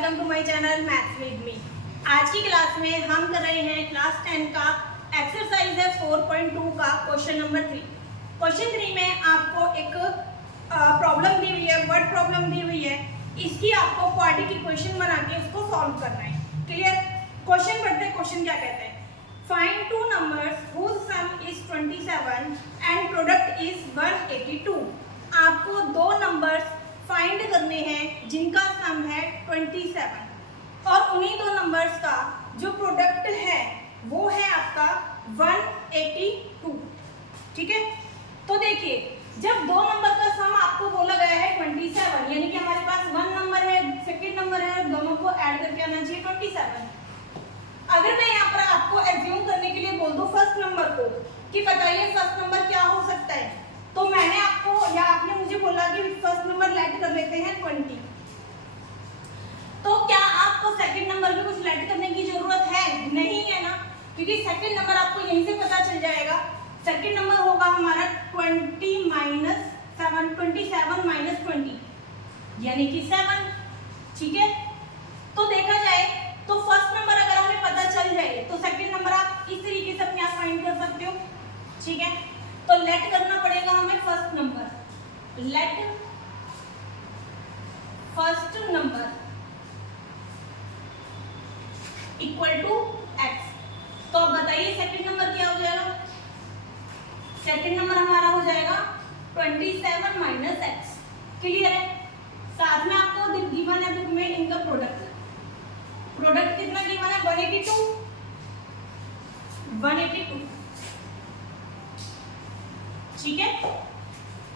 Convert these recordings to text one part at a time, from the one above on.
Welcome to my channel maths with me. आज की class में हम कर रहे हैं क्लास 10 का एक्सरसाइज है 4.2 का क्वेश्चन नंबर 3। क्वेश्चन 3 में आपको एक प्रॉब्लम दी हुई है, वर्ड प्रॉब्लम दी हुई है। इसकी आपको क्वाड्रेटिक इक्वेशन बना के उसको सॉल्व करना है। क्लियर? क्वेश्चन पढ़ते हैं। क्वेश्चन क्या कहते हैं? Find two numbers whose sum is 27 and product is 182। आपको दो नंबर्स फाइंड करने हैं जिनका सम है 27 और उन्हीं दो नंबर्स का जो प्रोडक्ट है वो है आपका 182। ठीक है, तो देखिए जब दो नंबर का सम आपको बोला गया है 27, यानी कि हमारे पास वन नंबर है, सेकंड नंबर है, दोनों को ऐड करके आना चाहिए 27। अगर मैं यहाँ पर आपको एज्यूम करने के लिए बोल दूं फर्स्ट नंबर को कि बताइए फर्स्ट नंबर क्या हो सकता है, तो मैंने आपको या आपने मुझे बोला कि फर्स्ट नंबर लेट कर लेते हैं 20। तो क्या आपको सेकंड नंबर में कुछ लेट करने की जरूरत है? नहीं है ना, क्योंकि सेकंड नंबर आपको यहीं से पता चल जाएगा। सेकंड नंबर होगा हमारा 27 माइनस 20 यानी कि 7। ठीक है, तो देखा जाए तो फर्स्ट नंबर अगर हमें पता चल जाए तो सेकंड नंबर आप इस तरीके से अपने आप फाइंड कर सकते हो। ठीक है, तो लेट करना पड़ेगा हमें first number. Let first number equal to X. तो अब बताइए सेकंड नंबर क्या हो जाएगा? सेकंड नंबर हमारा हो जाएगा 27 माइनस एक्स। क्लियर है? साथ में आपको गिवन है बुक में इनका प्रोडक्ट कितना गिवन है? 182। ठीक है,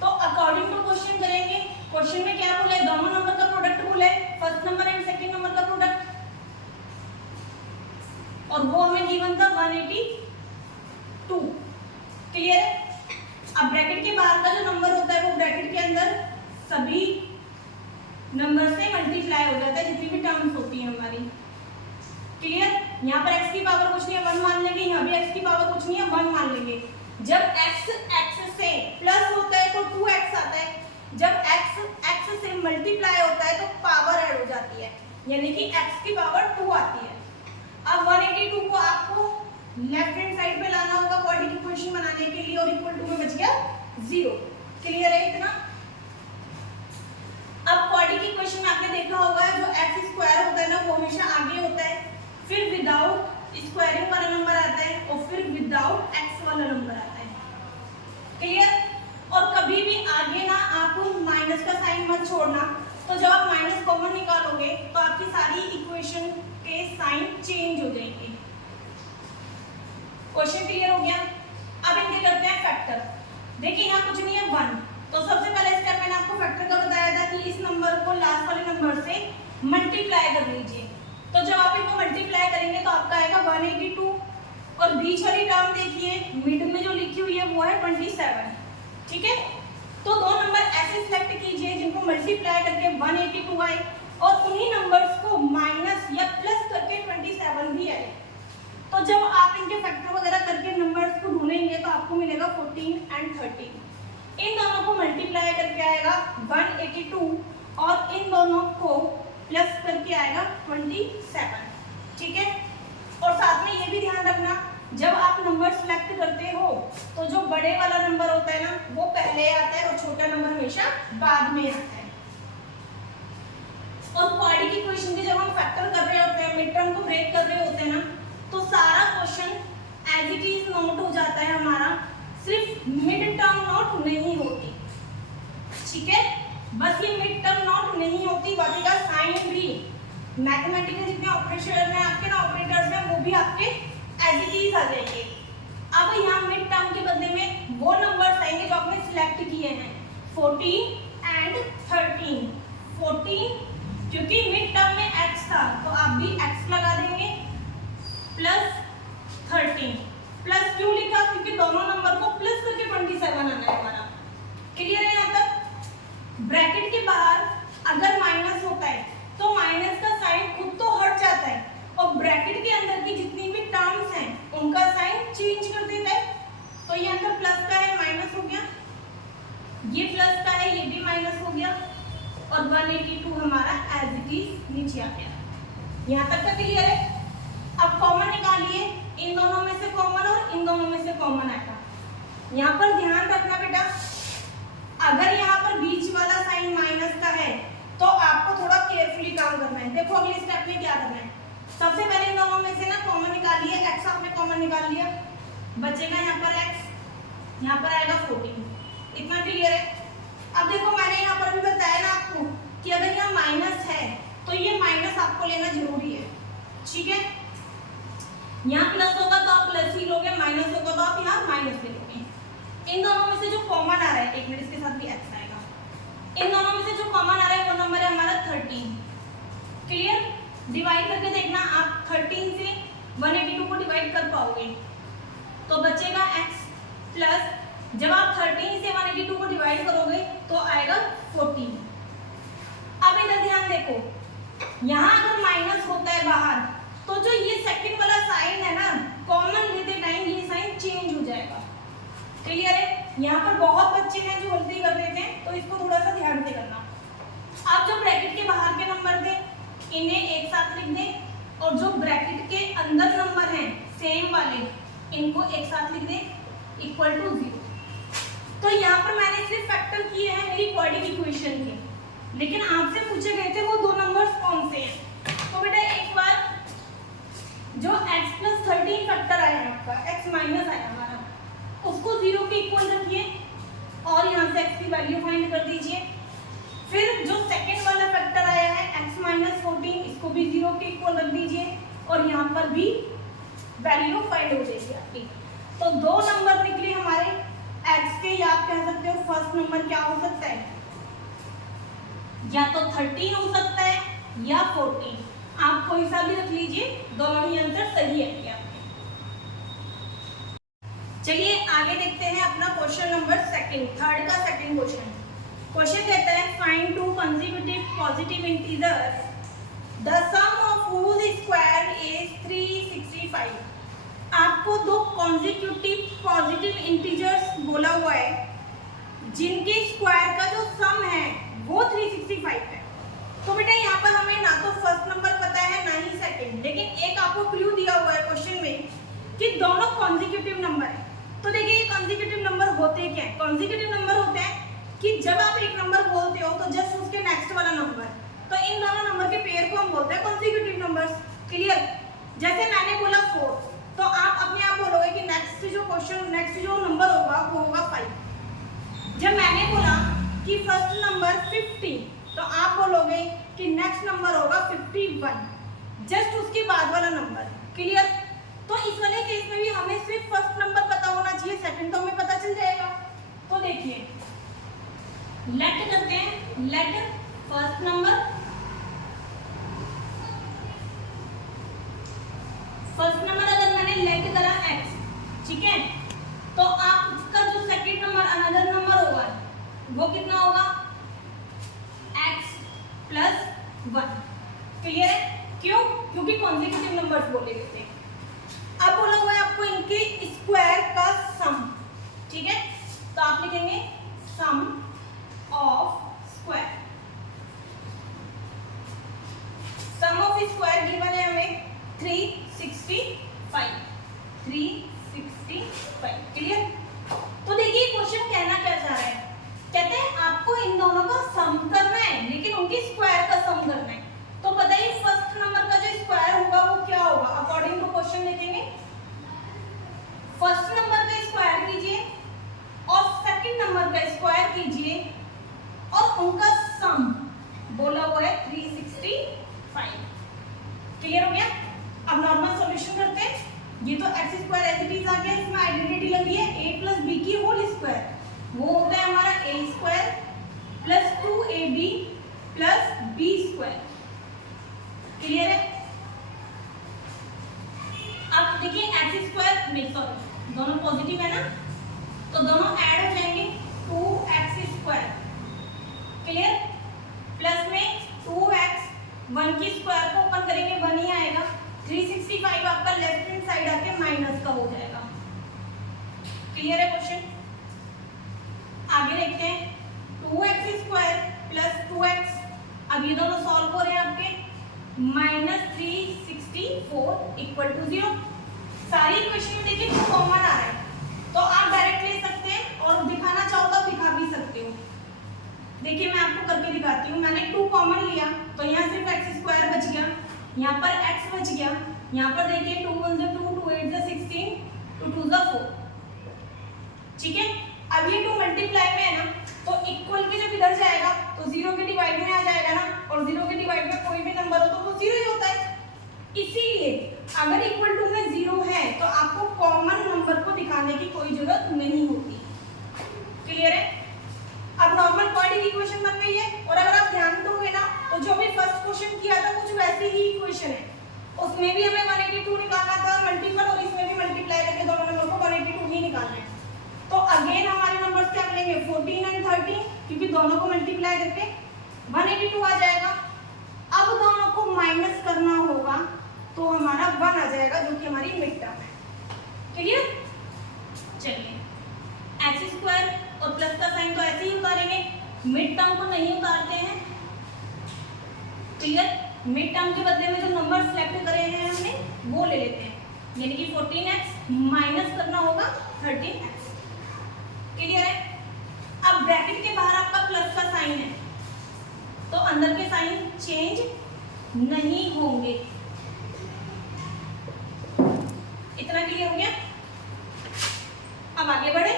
तो अकॉर्डिंग टू क्वेश्चन करेंगे। क्वेश्चन में क्या बोला है? दोनों नंबर का प्रोडक्ट बोला है, first number and second number का प्रोडक्ट, और वो हमें गिवन था 182। क्लियर है? अब ब्रैकेट के बाहर का जो नंबर होता है वो ब्रैकेट के अंदर सभी नंबर से मल्टीप्लाई हो जाता है, जितनी भी टर्म्स होती है हमारी। क्लियर? यहाँ पर x की पावर कुछ नहीं है 1 मान लेंगे, यहाँ भी x की पावर कुछ नहीं है 1 मान लेंगे। जब x से प्लस होता है तो 2x आता है, जब x से मल्टीप्लाई होता है तो पावर ऐड हो जाती है, यानी कि x की पावर 2 आती है। अब 182 को आपको लेफ्ट हैंड साइड पे लाना होगा क्वाड्रेटिक इक्वेशन बनाने के लिए, और इक्वल टू में बच गया 0। क्लियर है इतना? अब क्वाड्रेटिक इक्वेशन में आपने देखा होगा जो x स्क्वायर होता है ना वो हमेशा आगे होता है, फिर विदाउट स्क्वायरिंग वाला नंबर आता है और फिर विदाउट x वाला नंबर आता है। क्लियर? और कभी भी आगे ना आप माइनस का साइन मत छोड़ना, तो जब आप माइनस कॉमन निकालोगे तो आपकी सारी इक्वेशन के साइन चेंज हो जाएंगे। क्वेश्चन क्लियर हो गया? अब इनके करते हैं फैक्टर। देखिए यहाँ कुछ नहीं है 1, तो सबसे पहले स्टेप मैंने आपको फैक्टर का बताया था कि इस नंबर को लास्ट वाले नंबर से मल्टीप्लाई कर लीजिए। तो जब आप इनको मल्टीप्लाई करेंगे तो आपका आएगा 182, और बीच वाली टर्म देखिए मिड में जो लिखी हुई है वो है 27। ठीक है, तो दो नंबर ऐसे सिलेक्ट कीजिए जिनको मल्टीप्लाई करके 182 आए और उन्हीं नंबर्स को माइनस या प्लस करके 27 भी आए। तो जब आप इनके फैक्टर वगैरह करके नंबर्स को ढूंढेंगे तो आपको मिलेगा 14 एंड 13। इन दोनों को मल्टीप्लाई करके आएगा 182 और इन दोनों को प्लस करके आएगा 27। ठीक है, और साथ में ये भी ध्यान रखना जब आप नंबर सिलेक्ट करते हो तो जो बड़े वाला नंबर होता है ना वो पहले आता है और छोटा नंबर हमेशा बाद में आता है। और क्वाड्रेटिक इक्वेशन के जब हम फैक्टर कर रहे होते हैं, मिड टर्म को ब्रेक कर रहे होते हैं ना, तो सारा question as it is note हो जाता है हमारा, सिर्फ मिड टर्म नोट नहीं होती। ठीक है, बस ये मिड टर्म नोट नहीं होती, बाकी का साइन भी मैथमेटिकल जितने ऑपरेशन हैं आपके ना ऑपरेटर्स हैं वो भी आपके एज इट इज आ जाएंगे। अब यहाँ मिड टर्म के बदले में वो नंबर्स आएंगे जो आपने सिलेक्ट किए हैं 14 एंड 13। 14 क्योंकि मिड टर्म में x था तो आप भी x लगा देंगे, प्लस 13। प्लस क्यों लिखा? क्योंकि दोनों नंबर को प्लस करके 27 आना है हमारा। क्लियर है? यहाँ तक ब्रैकेट के बाहर अगर माइनस होता है तो माइनस का साइन खुद तो हट जाता है और ब्रैकेट के अंदर की जितनी भी टर्म्स हैं उनका साइन चेंज कर देता है। तो ये अंदर प्लस का है माइनस हो गया, ये प्लस का है ये भी माइनस हो गया, और 182 हमारा एज इट इज नीचे आ गया। यहाँ तक का क्लियर है। अब कॉमन निकालिए, इन दोनों में से कॉमन और इन दोनों में से कॉमन आएगा। यहाँ पर ध्यान रखना बेटा, अगर यहाँ पर बीच वाला साइन माइनस का है तो आपको थोड़ा केयरफुली काम करना है। देखो अगले स्टेप में क्या करना है। सबसे पहले इन दोनों में से ना कॉमन निकालिए, x आपने कॉमन निकाल लिया, बचेगा यहाँ पर x, यहाँ पर आएगा 14। इतना क्लियर है। अब देखो मैंने यहाँ पर भी बताया ना आपको कि अगर यहाँ माइनस है तो ये माइनस आपको लेना जरूरी है, ठीक है। यहाँ प्लस होगा तो आप प्लस ही लोगे, माइनस होगा तो आप यहाँ माइनस ले लोगे। इन दोनों में से जो कॉमन आ रहा है, एक मिनट इसके साथ भी x आएगा, इन दोनों में से जो कॉमन आ रहा है वो नंबर है हमारा 13। क्लियर। डिवाइड करके देखना आप 13 से 182 को डिवाइड कर पाओगे तो बचेगा x प्लस, जब आप 13 से 182 को डिवाइड करोगे तो आएगा 14। अब इधर ध्यान देखो, यहाँ अगर माइनस होता है बाहर तो जो ये सेकंड वाला साइन है ना, कॉमन लेते टाइम ये साइन चेंज हो जाएगा। क्लियर है। यहाँ पर बहुत बच्चे हैं जो गलती कर देते हैं, तो इसको थोड़ा सा ध्यान से करना। आप जो ब्रैकेट के बाहर के नंबर थे इन्हें एक साथ लिख दें और जो ब्रैकेट के अंदर नंबर हैं सेम वाले इनको एक साथ लिख दें इक्वल टू 0। तो यहाँ पर मैंने सिर्फ फैक्टर किए हैं मेरी क्वाड्रेटिक इक्वेशन के, लेकिन आपसे पूछे गए थे वो दो नंबर्स कौन से हैं। तो बेटा एक बार जो x प्लस 13 फैक्टर आया है आपका, x माइनस आया हमारा, उसको 0 के इक्वल रखिए और यहाँ से x की वैल्यू फाइंड कर दीजिए। फिर जो सेकंड वाला फैक्टर आया है x माइनस 14, इसको भी 0 के इक्वल रख दीजिए और यहाँ पर भी वैल्यू फाइंड हो जाएगी आपकी। तो दो नंबर निकले हमारे x के, या आप कह सकते हो फर्स्ट नंबर क्या हो सकता है, या तो 13 हो सकता है या 14। आप कोई सा भी रख लीजिए, दोनों ही आंसर सही है आपके। चलिए आगे देखते हैं अपना क्वेश्चन नंबर थर्ड का सेकंड क्वेश्चन। क्वेश्चन कहता है find two consecutive positive integers the sum of whose square is 365। आपको दो कंसेक्यूटिव पॉजिटिव इंटीजर्स बोला हुआ है जिनके स्क्वायर का जो सम है वो 365 है। तो बेटा यहाँ पर हमें ना तो फर्स्ट नंबर पता है ना ही सेकंड, लेकिन एक आपको क्लू दिया हुआ है क्वेश्चन में कि दोनों कॉन्जिक्यूटिव नंबर है। तो देखिए ये कॉन्जिक्यूटिव नंबर होते क्या है। कॉन्जिक्यूटिव नंबर होते हैं कि जब आप एक नंबर बोलते हो तो जस्ट उसके नेक्स्ट वाला नंबर, तो इन दोनों नंबर के पेयर को हम बोलते हैं कॉन्जिक्यूटिव नंबर्स। क्लियर। जैसे मैंने बोला 4, तो आप अपने आप बोलोगे कि नेक्स्ट जो नंबर होगा वो होगा 5। जब मैंने बोला कि फर्स्ट नंबर 50, तो आप बोलोगे कि नेक्स्ट नंबर होगा 51, जस्ट उसके बाद वाला नंबर। क्लियर। तो इस वाले केस में भी हमें सिर्फ फर्स्ट नंबर पता होना चाहिए, सेकंड तो हमें पता चल जाएगा। तो देखिए लेट करते हैं, late first number, first number अगर मैंने लेट करा x, ठीक है, तो आपका जो सेकंड नंबर अनदर नंबर होगा वो कितना होगा x प्लस 1। क्लियर है। क्यों? क्योंकि कॉन्जिक्यूटिव नंबर्स बोले गए थे। अब बोला हुआ है आपको इनके स्क्वायर का सम, ठीक है, तो आप लिखेंगे sum of square. Sum of square given है हमें 365। क्लियर। तो देखिए क्वेश्चन कहना क्या चाह रहा है, कहते हैं आपको इन दोनों का सम करना है लेकिन उनकी स्क्वायर का सम करना है। तो बताइए फर्स्ट नंबर का जो स्क्वायर होगा वो क्या होगा। अकॉर्डिंग टू क्वेश्चन लिखेंगे फर्स्ट नंबर का स्क्वायर कीजिए और सेकंड नंबर का स्क्वायर कीजिए और उनका सम बोला हुआ है 365। क्लियर हो गया। अब नॉर्मल सॉल्यूशन करते हैं। ये तो X square as it is आ गया, इसमें आइडेंटिटी लगी है a प्लस बी की होल स्क्वायर, वो होता है हमारा a square plus 2ab plus b square. Clear है। अब देखिए एक्स स्क्वायर नहीं सॉरी दोनों पॉजिटिव है ना, तो दोनों ऐड हो जाएंगे 2x स्क्वायर। क्लियर। प्लस में 2x 1 की स्क्वायर को ओपन करेंगे 1 ही आएगा, 365 आपका लेफ्ट हैंड साइड आके माइनस का हो जाएगा। क्लियर है क्वेश्चन। आगे देखते हैं 2x स्क्वायर प्लस 2x, अब ये दोनों सॉल्व हो रहे हैं आपके, इक्वल टू 0। सारी इक्वेशन में देखिए 2 कॉमन आ रहा है, तो आप डायरेक्ट ले सकते हैं और दिखाना चाहो तो दिखा भी सकते हो। देखिए मैं आपको करके दिखाती हूँ। मैंने 2 कॉमन लिया तो यहाँ सिर्फ एक्स स्क्वायर बच गया, यहाँ पर x बच गया, यहाँ पर देखिए 2 1 2 2 8 16 2 2 4। ठीक है, अब ये 2 मल्टीप्लाई में है ना, तो इक्वल के जब इधर जाएगा तो 0 के डिवाइड में आ जाएगा ना, और 0 के डिवाइड में कोई भी नंबर हो तो वो 0 ही होता है। इसीलिए अगर इक्वल टू में 0 है तो आपको कॉमन नंबर को दिखाने की कोई जरूरत नहीं होती। क्लियर है? अब नॉर्मल क्वाड्रेटिक इक्वेशन बन गई है, और अगर आप ध्यान दोगे ना तो जो भी फर्स्ट क्वेश्चन किया था कुछ वैसी ही इक्वेशन है, उसमें भी हमें 182 निकालना था मल्टीपल, और इसमें भी मल्टीप्लाई करके दोनों नंबर को 182 ही निकालना है। तो अगेन हमारे नंबर्स क्या मिलेंगे 14 एंड 13, क्योंकि दोनों को मल्टीप्लाई करके 182 आ जाएगा। अब दोनों को माइनस करना होगा तो हमारा 1 आ जाएगा, जो कि हमारी मिड टर्म है। क्लियर? चलिए, एक्स स्क्वायर और प्लस का साइन तो ऐसे ही उतारेंगे, मिड टर्म को नहीं उतारते हैं। क्लियर? मिड टर्म के बदले में जो नंबर सेलेक्ट करे हैं हमने वो ले लेते हैं, यानी कि 14x माइनस करना होगा 13x। क्लियर है? अब ब्रैकेट के बाहर आपका प्लस का साइन है, तो अंदर के साइन चेंज नहीं होंगे। इतना क्लियर हो गया? अब आगे बढ़े।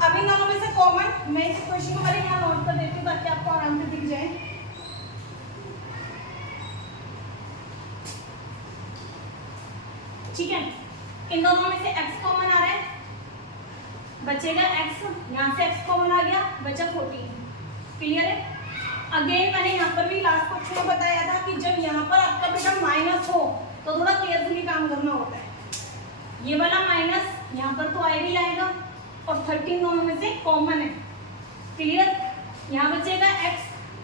अब इन दोनों में से कॉमन, मैं इस क्वेश्चन को पहले यहाँ नोट कर देती हूँ ताकि आपको आराम से दिख जाए। ठीक है, इन दोनों में से x कॉमन आ रहा है, बचेगा x, यहाँ से x कॉमन आ गया, बचा 14। क्लियर है? अगेन मैंने यहाँ पर भी लास्ट क्वेश्चन में बताया था कि जब यहाँ पर आपका बेटा माइनस हो तो थोड़ा केयरफुली काम करना होता है। ये वाला माइनस यहाँ पर तो आएगा ही आएगा, और 13 दोनों में से कॉमन है। क्लियर? यहाँ बचेगा x,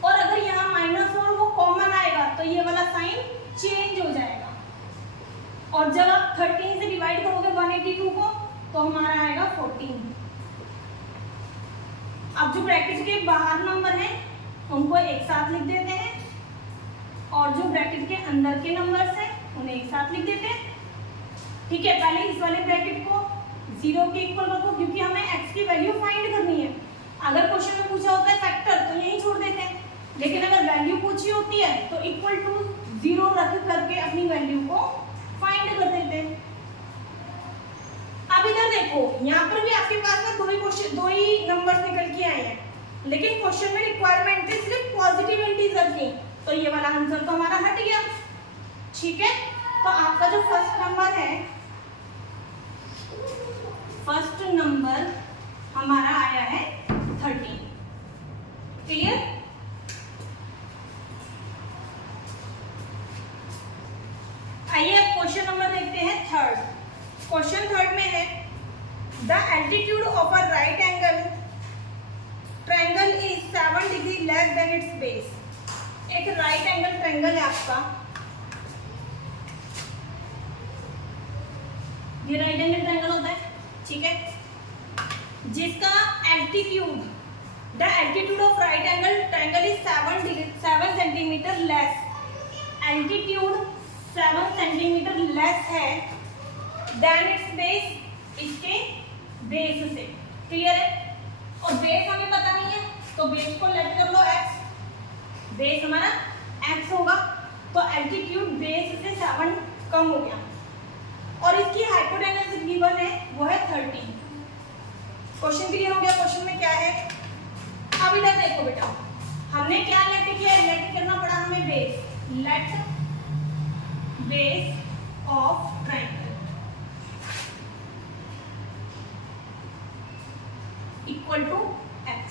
और अगर यहाँ माइनस हो और वो कॉमन आएगा तो ये वाला साइन चेंज हो जाएगा, और जब आप 13 से डिवाइड करोगे 182 को तो हमारा आएगा 14। अब जो ब्रैकेट के बाहर नंबर हैं उनको एक साथ लिख देते हैं, और जो ब्रैकेट के अंदर के नंबर्स हैं उन्हें एक साथ लिख देते हैं। ठीक है, पहले इस वाले ब्रैकेट को 0 के इक्वल रखो, क्योंकि हमें x की वैल्यू फाइंड करनी है। अगर क्वेश्चन में पूछा होता है फैक्टर तो यही छोड़ देते हैं, लेकिन अगर वैल्यू पूछी होती है तो इक्वल टू 0 रख करके अपनी वैल्यू को फाइंड कर देते हैं। अब इधर देखो, यहाँ पर भी आपके पास ना दो ही नंबर निकल के आए हैं, लेकिन क्वेश्चन में रिक्वायरमेंट थी सिर्फ पॉजिटिव इंटीजर की, तो ये वाला आंसर तो हमारा हट गया। ठीक है, तो आपका जो फर्स्ट नंबर हमारा आया है 13। क्लियर? आइए अब क्वेश्चन नंबर देखते हैं थर्ड। क्वेश्चन थर्ड में है the altitude of a right angle triangle is 7 degree less than it's base. एक राइट एंगल ट्रायंगल है आपका, ये राइट एंगल ट्रायंगल होता है। ठीक है, जिसका altitude, the altitude of right angle triangle is 7 centimetre less. Altitude 7 centimetre less है देन इट्स बेस, इसके बेस से। क्लियर है? और बेस हमें पता नहीं है तो बेस को लेट कर लो x, बेस हमारा x होगा, तो एल्टीट्यूड बेस से 7 कम हो गया, और इसकी हाइपोटेनस गिवन है वो है 13। क्वेश्चन क्लियर हो गया? क्वेश्चन में क्या है, अब इधर देखो बेटा, हमने क्या लेट किया, लेट करना पड़ा हमें base, let base of triangle equal to x।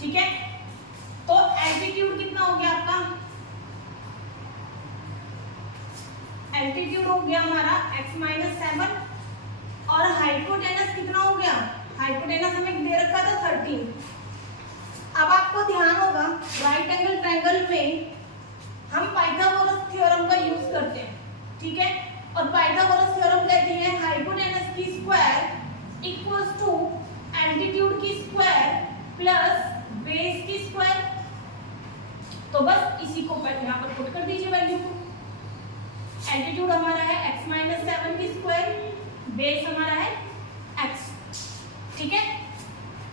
ठीक है, तो एल्टीट्यूड कितना हो गया आपका, एल्टीट्यूड हो गया हमारा x - 7, और हाइपोटेनस कितना हो गया, हाइपोटेनस हमें दे रखा था 13। अब आपको ध्यान होगा राइट एंगल ट्रायंगल में हम पाइथागोरस थ्योरम का यूज करते हैं। ठीक है, और पाइथागोरस थ्योरम कहती है हाइपोटेनस की स्क्वायर इक्वल्स टू एल्टीट्यूड की स्क्वायर प्लस बेस की स्क्वायर। तो बस इसी को यहाँ पर पुट कर दीजिए वैल्यू को। एल्टीट्यूड हमारा है x माइनस 7 की स्क्वायर, बेस हमारा है x, ठीक है।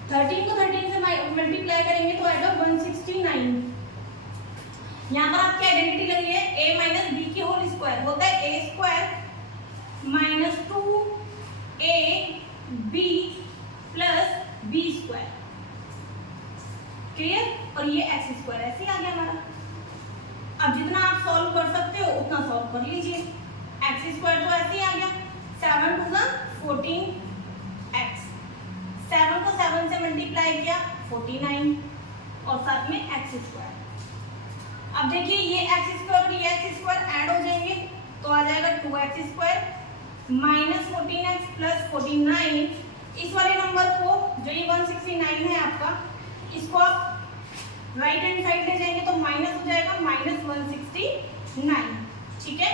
13 को 13 से मल्टीप्लाई करेंगे तो आएगा 169। यहाँ पर आपकी आइडेंटिटी लगी है a माइनस बी की होल स्क्वायर, होता है a स्क्वायर minus 2ab plus B square, clear. और ये एक्स स्क्वायर ऐसे आ गया हमारा। अब जितना आप सॉल्व कर सकते हो उतना सॉल्व कर लीजिए। एक्स स्क्वायर तो ऐसे ही आ गया, 7 टू 14x, 7 को 7 से मल्टीप्लाई किया 49 और साथ में एक्स स्क्वायर। अब देखिए ये एक्स स्क्वायर और ये एक्स स्क्वायर ऐड हो जाएंगे तो आ जाएगा 2x square minus 14x plus 49। इस वाले नंबर को जो ये 169 है आपका, इसको आप राइट हैंड साइड ले जाएंगे तो माइनस हो जाएगा माइनस 169, ठीक है।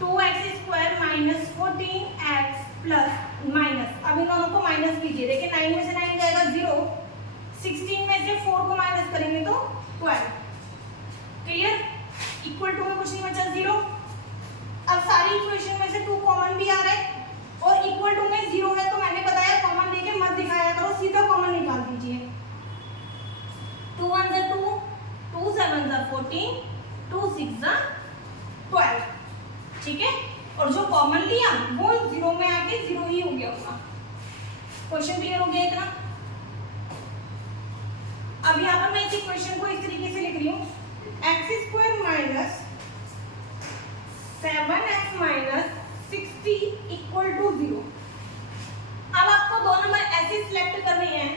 2x square minus 14x plus minus, अब इन दोनों को माइनस कीजिए, देखिए 9 में से 9 जाएगा 0, 16 में से 4 को माइनस करेंगे तो 12, क्लियर। इक्वल टू में कुछ नहीं बचा 0। अब सारी इक्वेशन में से 2 कॉमन भी आ रहा है और इक्वल टू में 0 है तो मैंने बताया कॉमन लेके मत दिखाया करो, सीधा कॉमन निकाल दीजिए। 2 1 जा 2, 2 7 जा 14, 2 6 जा 12, ठीक है। और जो कॉमन लिया वो 0 में आके 0 ही हो गया होगा। क्वेश्चन क्लियर हो गया इतना। अब यहाँ पर मैं इस इक्वेशन को इस तरीके से लिख रही हूँ, X square minus 7x minus 60 equal to 0। अब आपको दो नंबर ऐसे सिलेक्ट करने हैं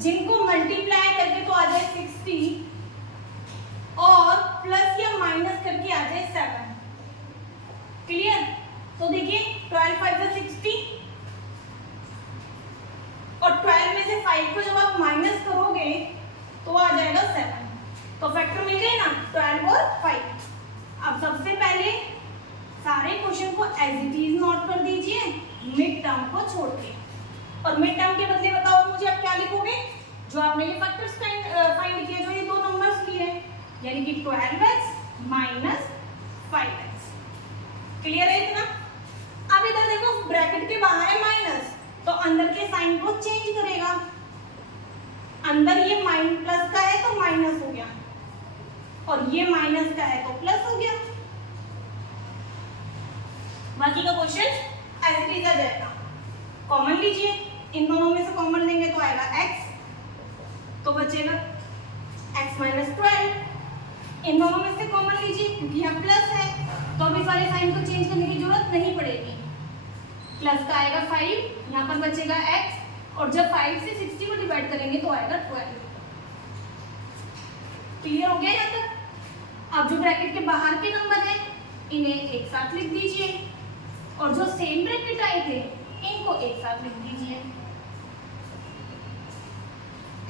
जिनको मल्टीप्लाई करके तो आ जाए 60 और प्लस या माइनस करके आ जाए 7, क्लियर। तो देखिए 12 5 60 और 12 में से 5 को जब आप माइनस करोगे तो आ जाएगा 7, तो फैक्टर मिल गए ना 12 और 5। अब सबसे पहले सारे क्वेश्चन को एज इट इज नोट कर दीजिए मिड टर्म को छोड़ के, और मिड टर्म के बदले बताओ मुझे आप क्या लिखोगे, जो आपने ये फैक्टर्स फाइंड किए, जो ये दो नंबर्स लिए, यानी कि 12x माइनस 5x, क्लियर है इतना। अब इधर देखो ब्रैकेट के बाहर है माइनस, तो अंदर के साइन को चेंज करेगा, अंदर ये माइन प्लस का है तो माइनस हो गया और ये माइनस का है तो प्लस हो गया। बाकी का क्वेश्चन एज इट इज आ जाएगा। कॉमन लीजिए, इन दोनों में से कॉमन लेंगे तो आएगा x, तो बचेगा x माइनस 12। इन दोनों में से कॉमन लीजिए क्योंकि यहाँ प्लस है तो अब इस वाले साइन को चेंज करने की जरूरत नहीं पड़ेगी, प्लस का आएगा 5, यहाँ पर बचेगा x और जब 5 से 60 को डिवाइड करेंगे तो आएगा 12। क्लियर हो गया यहाँ तक। अब जो ब्रैकेट के बाहर के नंबर हैं इन्हें एक साथ लिख दीजिए और जो सेम ब्रैकेट आए थे इनको एक साथ लिख दीजिए,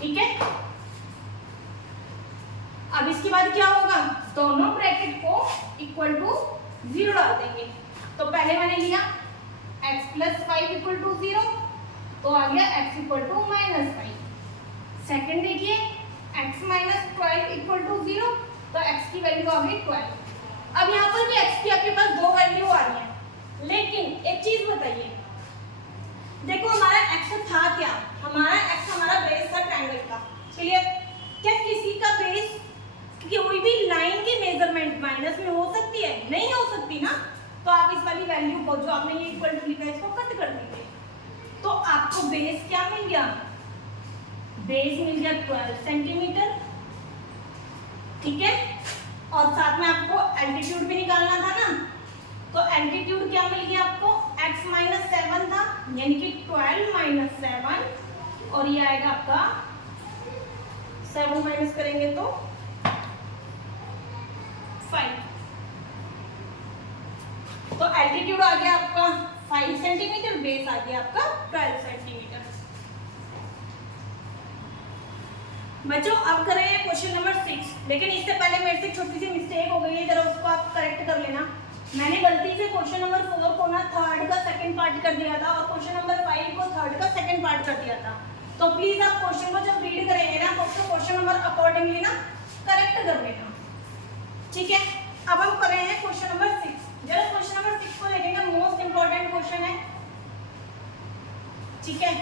ठीक है। अब इसके बाद क्या होगा, दोनों ब्रैकेट को इक्वल टू 0 डाल देंगे। तो पहले मैंने लिया x प्लस 5 इक्वल टू 0, तो आ गया x equal to minus 5। Second देखिए x माइनस 12 इक्वल टू 0, तो x की वैल्यू आ गई 12। अब यहाँ पर भी x की आपके पास दो वैल्यू आ रही है, लेकिन एक चीज बताइए, देखो हमारा x था क्या, हमारा x हमारा बेस था ट्रायंगल का, क्लियर। क्या किसी का बेस कोई भी लाइन की मेजरमेंट माइनस में हो सकती है? नहीं हो सकती ना। तो आप इस वाली वैल्यू को जो आपने ये इक्वल टू लिखा है इसको कट कर दीजिए, तो आपको बेस क्या मिल गया, बेस मिल गया 12 सेंटीमीटर, ठीक है। और साथ में आपको एल्टीट्यूड भी निकालना था ना, तो एल्टीट्यूड क्या मिल गया आपको, x माइनस 7 था, यानी कि 12 माइनस 7, और ये आएगा आपका 7 माइनस करेंगे तो 5, तो एल्टीट्यूड आ गया आपका 5 सेंटीमीटर, बेस आ गया आपका 12 सेंटीमीटर। बच्चों अब कर रहे हैं क्वेश्चन नंबर 6, लेकिन इससे पहले मेरे से छोटी सी मिस्टेक हो गई है, जरा उसको आप करेक्ट कर लेना। मैंने गलती से क्वेश्चन नंबर 4 को ना थर्ड का सेकंड पार्ट कर दिया था और क्वेश्चन नंबर 5 को थर्ड का सेकंड पार्ट कर दिया था। तो प्लीज आप क्वेश्चन को जब रीड करेंगे ना तो क्वेश्चन नंबर अकॉर्डिंगली ना करेक्ट कर लेना। ठीक है, अब हम कर रहे हैं क्वेश्चन नंबर 6। जरा क्वेश्चन नंबर 6 को देखेंगे, मोस्ट इंपॉर्टेंट क्वेश्चन है। ठीक है,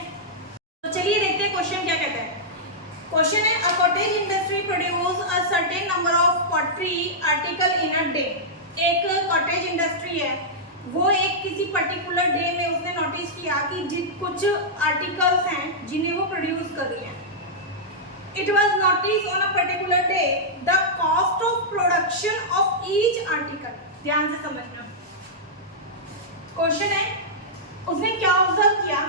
तो चलिए देखते हैं क्वेश्चन क्या कहता है। क्वेश्चन है, a cottage industry produce a certain number of pottery article in a day. एक कॉटेज इंडस्ट्री है, वो एक किसी पर्टिकुलर डे में उसने नोटिस किया कि कुछ आर्टिकल्स हैं जिन्हें वो प्रोड्यूस कर रही है। It was noticed on a particular day the cost of production of each article। ध्यान से समझना। क्वेश्चन है, उसने क्या ऑब्जर्व किया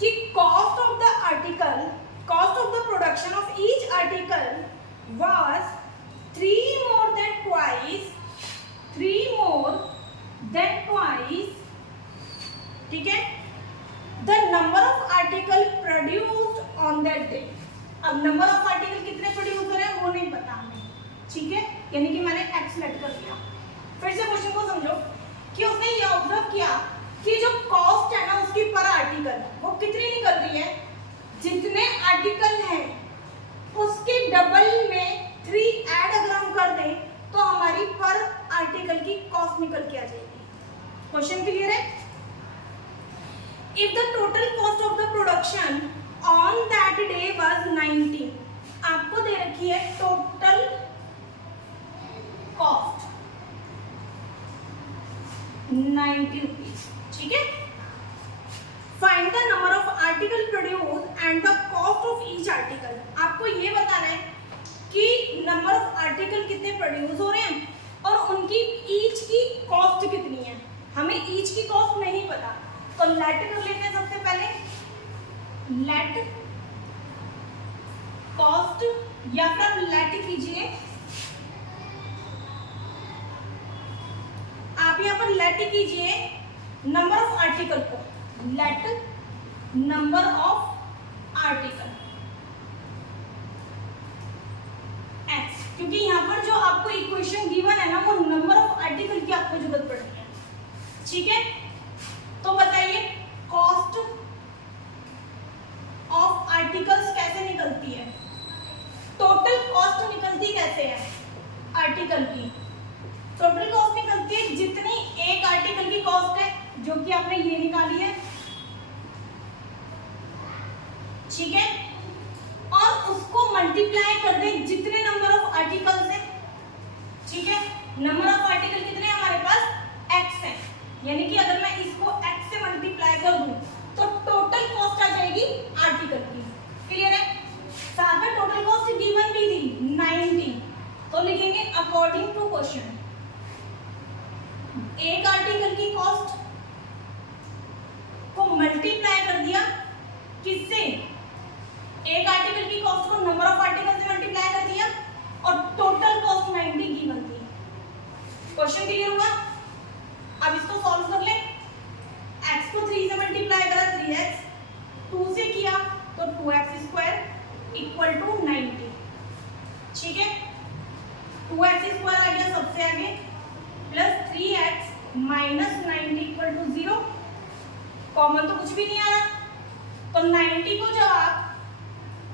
कि cost of the article, cost of the production of each article was 3 more than twice, ठीक है, the number of article produced on that day। अब नंबर ऑफ आर्टिकल कितने प्रोड्यूस हो रहे हैं वो नहीं पता हमें। ठीक है, यानी कि मैंने एक्स लेट कर दिया। फिर से क्वेश्चन को समझो कि उसने ये ऑब्जर्व किया कि जो कॉस्ट है ना उसकी पर आर्टिकल वो कितनी निकल रही है, जितने आर्टिकल हैं उसके डबल में 3 ऐड अगर हम कर दें तो हमारी पर आर्टिकल की कॉस्ट निकल के आ जाएगी। क्वेश्चन क्लियर है? If the total cost of the production on that day was 90, आपको दे रखी है टोटल कॉस्ट 90 रुपीज। ठीक है, find the number of article produce and the cost of each article. आपको ये बताना है कि नंबर ऑफ आर्टिकल कितने प्रोड्यूस हो रहे हैं और उनकी ईच की कॉस्ट कितनी है। हमें ईच की कॉस्ट नहीं पता, तो लेट कर लेते हैं सबसे पहले। लेट कॉस्ट या फिर आप लेट कीजिए, आप यहां पर लेट कीजिए नंबर ऑफ आर्टिकल को, let number of article x, क्योंकि यहां पर जो आपको इक्वेशन गिवन है ना वो नंबर ऑफ आर्टिकल की आपको जरूरत पड़ रही है। ठीक है, तो बताइए कॉस्ट ऑफ आर्टिकल्स कैसे निकलती है, टोटल कॉस्ट निकलती कैसे है आर्टिकल की। टोटल कॉस्ट निकलती है जितनी एक आर्टिकल की कॉस्ट है, जो कि आपने ये निकाली है। ठीक है, और उसको मल्टीप्लाई कर दे जितने नंबर ऑफ आर्टिकल्स है। ठीक है, नंबर ऑफ आर्टिकल कितने हमारे पास x है, यानी कि अगर मैं इसको x से मल्टीप्लाई कर दूं तो टोटल कॉस्ट आ जाएगी आर्टिकल की। क्लियर है? साथ में टोटल कॉस्ट गिवन भी थी 90, तो लिखेंगे अकॉर्डिंग टू क्वेश्चन एक आर्टिकल की कॉस्ट को मल्टीप्लाई कर दिया किससे, एक आर्टिकल की कॉस्ट को नंबर ऑफ आर्टिकल से मल्टीप्लाई कर दिया और टोटल कॉस्ट 90 गिवन थी। क्वेश्चन क्लियर हुआ? अब इसको सॉल्व कर ले। x को 3 से मल्टीप्लाई करा 3x, 2 से किया तो 2x² इक्वल टू 90। ठीक है, 2x² आ गया सबसे आगे, plus 3x minus 90 equal to 0। Common तो कुछ भी नहीं आ रहा, तो 90 को जब आप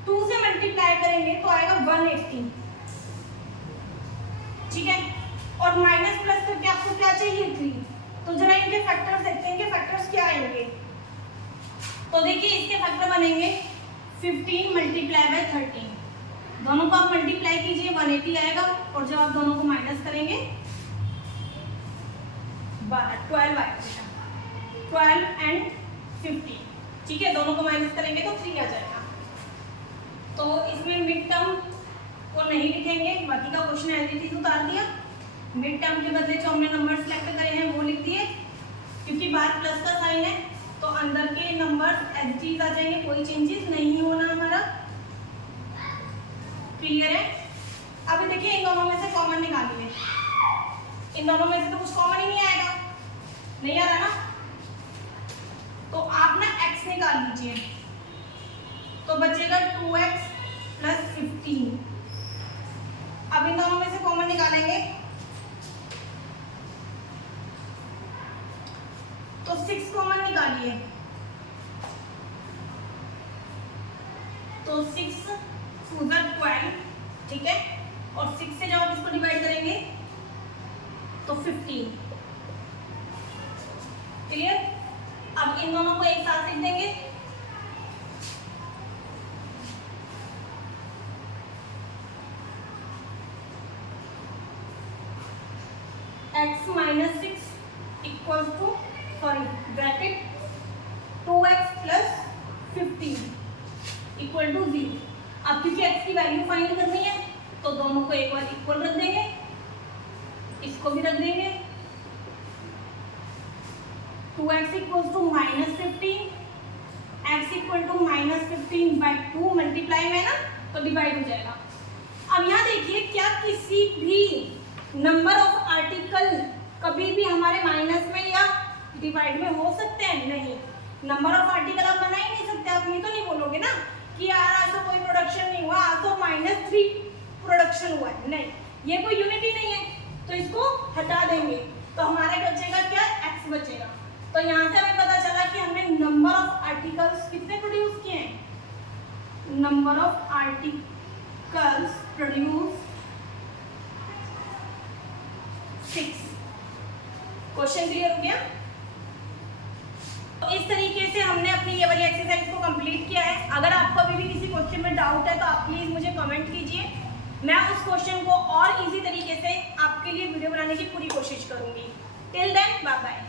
2 से मल्टीप्लाई करेंगे तो आएगा 180। ठीक है, और माइनस प्लस करके आपको क्या चाहिए 3, तो जरा इनके फैक्टर्स देखते हैं कि फैक्टर्स क्या आएंगे। तो देखिए इसके फैक्टर बनेंगे 15 मल्टीप्लाई बाय 13, दोनों को आप मल्टीप्लाई कीजिए 180 आएगा, और जब आप दोनों को माइनस करेंगे 12 आएगा, 12 एंड 15। ठीक है, दोनों को माइनस करेंगे तो 3 आ जाएगा। तो इसमें मिड टर्म को नहीं लिखेंगे, बाकी का क्वेश्चन एज इट इज उतार दिया। मिड टर्म के बदले जो हमने नंबर सेलेक्ट करे हैं वो लिख दिए, क्योंकि बाहर प्लस का साइन है तो अंदर के नंबर्स एज इट इज आ जाएंगे, कोई चेंजेस नहीं होना हमारा। क्लियर है? अभी देखिए इन दोनों में से कॉमन निकालिए, इन दोनों में से तो कुछ कॉमन ही नहीं आएगा, नहीं आ रहा ना, तो आप ना x निकाल लीजिए, तो बचेगा 2x प्लस 15। अब इन दोनों में से कॉमन निकालेंगे तो 6 कॉमन निकालिए, तो 6 2 12 ठीक है, और 6 से जब आप इसको डिवाइड करेंगे तो 15। क्लियर? अब इन दोनों को एक साथ लिख देंगे, x minus 6 equal to bracket 2x plus 15 equal to 0। अब क्योंकि x की वैल्यू फाइंड करनी है तो दोनों को एक बार इक्वल रख देंगे, इसको भी रख देंगे। 2x equal to minus 15, x equal to minus 15 by 2 multiply में ना तो डिवाइड हो जाएगा। अब यहाँ देखिए, क्या किसी भी नंबर ऑफ आर्टिकल कभी भी हमारे माइनस में या डिवाइड में हो सकते हैं? नहीं। नंबर ऑफ आर्टिकल आप बना ही नहीं सकते। आप ये तो नहीं बोलोगे ना कि यार आज तो कोई प्रोडक्शन नहीं हुआ, आज तो -3 प्रोडक्शन हुआ है। नहीं, ये कोई यूनिटी नहीं है, तो इसको हटा देंगे तो हमारे बचेगा क्या? x बचेगा। तो यहाँ से हमें पता चला कि हमने नंबर ऑफ आर्टिकल्स कितने प्रोड्यूस किए हैं? Number of articles produce 6। Question clear हो गया? तो इस तरीके से हमने अपनी ये वाली एक्सरसाइज को कंप्लीट किया है। अगर आपको अभी भी किसी क्वेश्चन में डाउट है तो आप प्लीज मुझे कमेंट कीजिए, मैं उस क्वेश्चन को और इजी तरीके से आपके लिए वीडियो बनाने की पूरी कोशिश करूंगी। Till then bye bye.